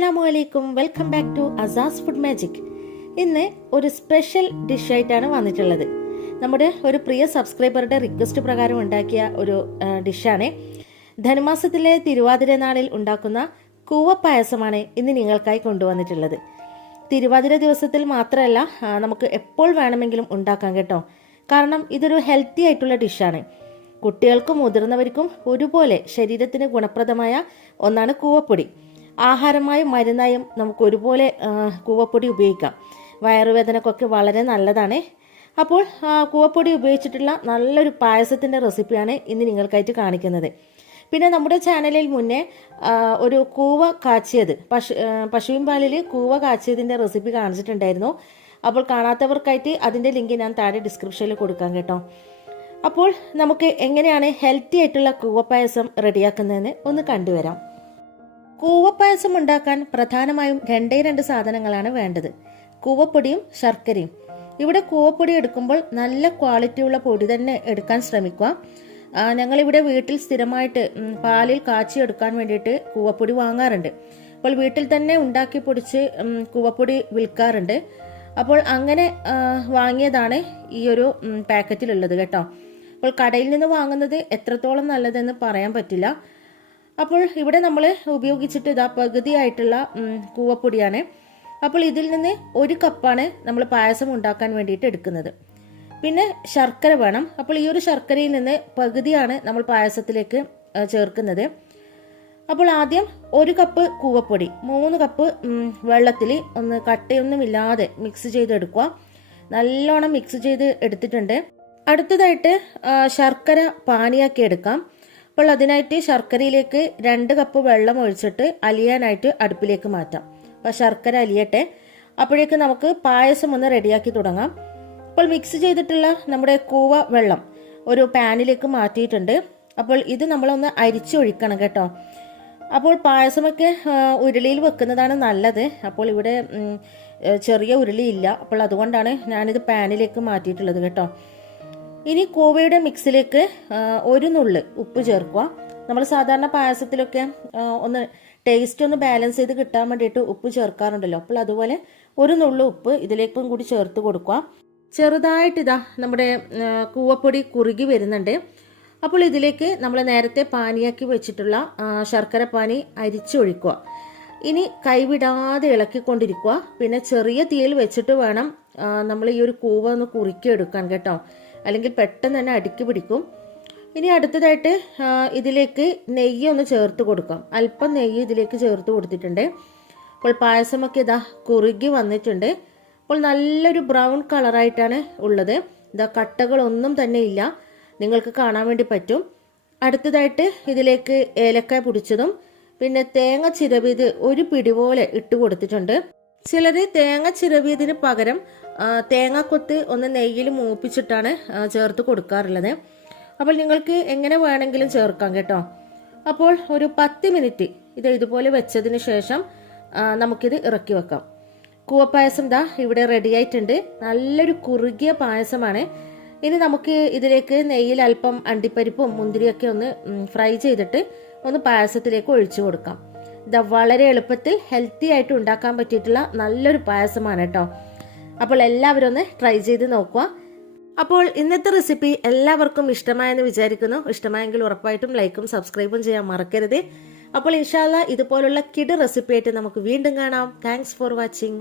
അസ്സലാമു അലൈക്കും, welcome back to Asas food magic. ഇന്ന് ഒരു സ്പെഷ്യൽ ഡിഷായിട്ടാണ് വന്നിട്ടുള്ളത്. നമ്മുടെ ഒരു പ്രിയ സബ്സ്ക്രൈബറുടെ റിക്വസ്റ്റ് പ്രകാരം ഉണ്ടാക്കിയ ഒരു ഡിഷാണ്. ധനുമാസത്തിലെ തിരുവാതിര നാളിൽ ഉണ്ടാക്കുന്ന കൂവപ്പായസമാണ് ഇന്ന് നിങ്ങൾക്കായി കൊണ്ടുവന്നിട്ടുള്ളത്. തിരുവാതിര ദിവസത്തിൽ മാത്രമല്ല, നമുക്ക് എപ്പോൾ വേണമെങ്കിലും ഉണ്ടാക്കാം കേട്ടോ. കാരണം ഇതൊരു ഹെൽത്തി ആയിട്ടുള്ള ഡിഷാണ്. കുട്ടികൾക്കും മുതിർന്നവർക്കും ഒരുപോലെ ശരീരത്തിന് ഗുണപ്രദമായ ഒന്നാണ് കൂവപ്പൊടി. ആഹാരമായും മരുന്നായും നമുക്ക് ഒരുപോലെ കൂവപ്പൊടി ഉപയോഗിക്കാം. വയറുവേദനക്കൊക്കെ വളരെ നല്ലതാണ്. അപ്പോൾ കൂവപ്പൊടി ഉപയോഗിച്ചിട്ടുള്ള നല്ലൊരു പായസത്തിൻ്റെ റെസിപ്പിയാണ് ഇന്ന് നിങ്ങൾക്കായിട്ട് കാണിക്കുന്നത്. പിന്നെ നമ്മുടെ ചാനലിൽ മുന്നേ ഒരു കൂവ കാച്ചിയത്, പശുവിൻ പാലിൽ കൂവ കാച്ചിയതിൻ്റെ റെസിപ്പി കാണിച്ചിട്ടുണ്ടായിരുന്നു. അപ്പോൾ കാണാത്തവർക്കായിട്ട് അതിൻ്റെ ലിങ്ക് ഞാൻ താഴെ ഡിസ്ക്രിപ്ഷനിൽ കൊടുക്കാം കേട്ടോ. അപ്പോൾ നമുക്ക് എങ്ങനെയാണ് ഹെൽത്തി ആയിട്ടുള്ള കൂവപ്പായസം റെഡിയാക്കുന്നതെന്ന് ഒന്ന് കണ്ടുവരാം. കൂവപ്പായസം ഉണ്ടാക്കാൻ പ്രധാനമായും രണ്ട് സാധനങ്ങളാണ് വേണ്ടത്: കൂവപ്പൊടിയും ശർക്കരയും. ഇവിടെ കൂവപ്പൊടി എടുക്കുമ്പോൾ നല്ല ക്വാളിറ്റിയുള്ള പൊടി തന്നെ എടുക്കാൻ ശ്രമിക്കുക. ഞങ്ങളിവിടെ വീട്ടിൽ സ്ഥിരമായിട്ട് പാലിൽ കാച്ചി എടുക്കാൻ വേണ്ടിയിട്ട് കൂവപ്പൊടി വാങ്ങാറുണ്ട്. അപ്പോൾ വീട്ടിൽ തന്നെ ഉണ്ടാക്കി പൊടിച്ച് കൂവപ്പൊടി വിൽക്കാറുണ്ട്. അപ്പോൾ അങ്ങനെ വാങ്ങിയതാണ് ഈ ഒരു പാക്കറ്റിലുള്ളത് കേട്ടോ. അപ്പോൾ കടയിൽ നിന്ന് വാങ്ങുന്നത് എത്രത്തോളം നല്ലതെന്ന് പറയാൻ പറ്റില്ല. അപ്പോൾ ഇവിടെ നമ്മൾ ഉപയോഗിച്ചിട്ട് പകുതിയായിട്ടുള്ള കൂവപ്പൊടിയാണ്. അപ്പോൾ ഇതിൽ നിന്ന് 1 കപ്പാണ് നമ്മൾ പായസം ഉണ്ടാക്കാൻ വേണ്ടിയിട്ട് എടുക്കുന്നത്. പിന്നെ ശർക്കര വേണം. അപ്പോൾ ഈ ഒരു ശർക്കരയിൽ നിന്ന് പകുതിയാണ് നമ്മൾ പായസത്തിലേക്ക് ചേർക്കുന്നത്. അപ്പോൾ ആദ്യം 1 കപ്പ് കൂവപ്പൊടി 3 കപ്പ് വെള്ളത്തിൽ ഒന്ന് കട്ടയൊന്നുമില്ലാതെ മിക്സ് ചെയ്തെടുക്കുക. നല്ലോണം മിക്സ് ചെയ്ത് എടുത്തിട്ടുണ്ട്. അടുത്തതായിട്ട് ശർക്കര പാനിയാക്കി എടുക്കാം. അപ്പോൾ അതിനായിട്ട് ശർക്കരയിലേക്ക് 2 കപ്പ് വെള്ളം ഒഴിച്ചിട്ട് അലിയാനായിട്ട് അടുപ്പിലേക്ക് മാറ്റാം. അപ്പോൾ ശർക്കര അലിയട്ടെ. അപ്പോഴേക്ക് നമുക്ക് പായസം ഒന്ന് റെഡിയാക്കി തുടങ്ങാം. അപ്പോൾ മിക്സ് ചെയ്തിട്ടുള്ള നമ്മുടെ കൂവ വെള്ളം ഒരു പാനിലേക്ക് മാറ്റിയിട്ടുണ്ട്. അപ്പോൾ ഇത് നമ്മളൊന്ന് അരിച്ചൊഴിക്കണം കേട്ടോ. അപ്പോൾ പായസമൊക്കെ ഉരുളിയിൽ വെക്കുന്നതാണ് നല്ലത്. അപ്പോൾ ഇവിടെ ചെറിയ ഉരുളി ഇല്ല, അപ്പോൾ അതുകൊണ്ടാണ് ഞാനിത് പാനിലേക്ക് മാറ്റിയിട്ടുള്ളത് കേട്ടോ. ഇനി കൂവയുടെ മിക്സിലേക്ക് 1 നുള്ള് ഉപ്പ് ചേർക്കുക. നമ്മൾ സാധാരണ പായസത്തിലൊക്കെ ഒന്ന് ടേസ്റ്റ് ഒന്ന് ബാലൻസ് ചെയ്ത് കിട്ടാൻ വേണ്ടിയിട്ട് ഉപ്പ് ചേർക്കാറുണ്ടല്ലോ. അപ്പോൾ അതുപോലെ 1 നുള്ള് ഉപ്പ് ഇതിലേക്കും കൂടി ചേർത്ത് കൊടുക്കുക. ചെറുതായിട്ട് നമ്മുടെ കൂവപ്പൊടി കുറുകി വരുന്നുണ്ട്. അപ്പോൾ ഇതിലേക്ക് നമ്മൾ നേരത്തെ പാനിയാക്കി വെച്ചിട്ടുള്ള ശർക്കര പാനി അരിച്ചൊഴിക്കുക. ഇനി കൈവിടാതെ ഇളക്കിക്കൊണ്ടിരിക്കുക. പിന്നെ ചെറിയ തീയിൽ വെച്ചിട്ട് വേണം നമ്മൾ ഈ ഒരു കൂവ ഒന്ന് കുറുക്കി എടുക്കാൻ കേട്ടോ, അല്ലെങ്കിൽ പെട്ടെന്ന് തന്നെ അടുക്കി പിടിക്കും. ഇനി അടുത്തതായിട്ട് ഇതിലേക്ക് നെയ്യ് ഒന്ന് ചേർത്ത് കൊടുക്കാം. അല്പം നെയ്യ് ഇതിലേക്ക് ചേർത്ത് കൊടുത്തിട്ടുണ്ട്. അപ്പോൾ പായസമൊക്കെ കുറുകി വന്നിട്ടുണ്ട്. അപ്പോൾ നല്ലൊരു ബ്രൗൺ കളറായിട്ടാണ് ഉള്ളത്. കട്ടകളൊന്നും തന്നെ ഇല്ല, നിങ്ങൾക്ക് കാണാൻ വേണ്ടി പറ്റും. അടുത്തതായിട്ട് ഇതിലേക്ക് ഏലക്കായ പൊടിച്ചതും പിന്നെ തേങ്ങ ചിരവിയത് 1 പിടി പോലെ ഇട്ട് കൊടുത്തിട്ടുണ്ട്. ചിലർ തേങ്ങ ചിരവിയതിന് പകരം തേങ്ങാക്കൊത്ത് ഒന്ന് നെയ്യിൽ മൂപ്പിച്ചിട്ടാണ് ചേർത്ത് കൊടുക്കാറുള്ളത്. അപ്പോൾ നിങ്ങൾക്ക് എങ്ങനെ വേണമെങ്കിലും ചേർക്കാം കേട്ടോ. അപ്പോൾ ഒരു 10 മിനിറ്റ് ഇതുപോലെ വെച്ചതിന് ശേഷം നമുക്കിത് ഇറക്കി വെക്കാം. കൂവപ്പായസം ഇവിടെ റെഡി ആയിട്ടുണ്ട്. നല്ലൊരു കുറുകിയ പായസമാണ്. ഇനി നമുക്ക് ഇതിലേക്ക് നെയ്യിൽ അല്പം അണ്ടിപ്പരിപ്പും മുന്തിരിയൊക്കെ ഒന്ന് ഫ്രൈ ചെയ്തിട്ട് ഒന്ന് പായസത്തിലേക്ക് ഒഴിച്ചു കൊടുക്കാം. വളരെ എളുപ്പത്തിൽ ഹെൽത്തി ആയിട്ട് ഉണ്ടാക്കാൻ പറ്റിയിട്ടുള്ള നല്ലൊരു പായസമാണ് കേട്ടോ. അപ്പോൾ എല്ലാവരും ഒന്ന് ട്രൈ ചെയ്ത് നോക്കുക. അപ്പോൾ ഇന്നത്തെ റെസിപ്പി എല്ലാവർക്കും ഇഷ്ടമായെന്ന് വിചാരിക്കുന്നു. ഇഷ്ടമായെങ്കിൽ ഉറപ്പായിട്ടും ലൈക്കും സബ്സ്ക്രൈബും ചെയ്യാൻ മറക്കരുത്. അപ്പോൾ ഇൻഷാ അല്ലാഹ് ഇതുപോലുള്ള കിഡ് റെസിപ്പി ആയിട്ട് നമുക്ക് വീണ്ടും കാണാം. Thanks for watching.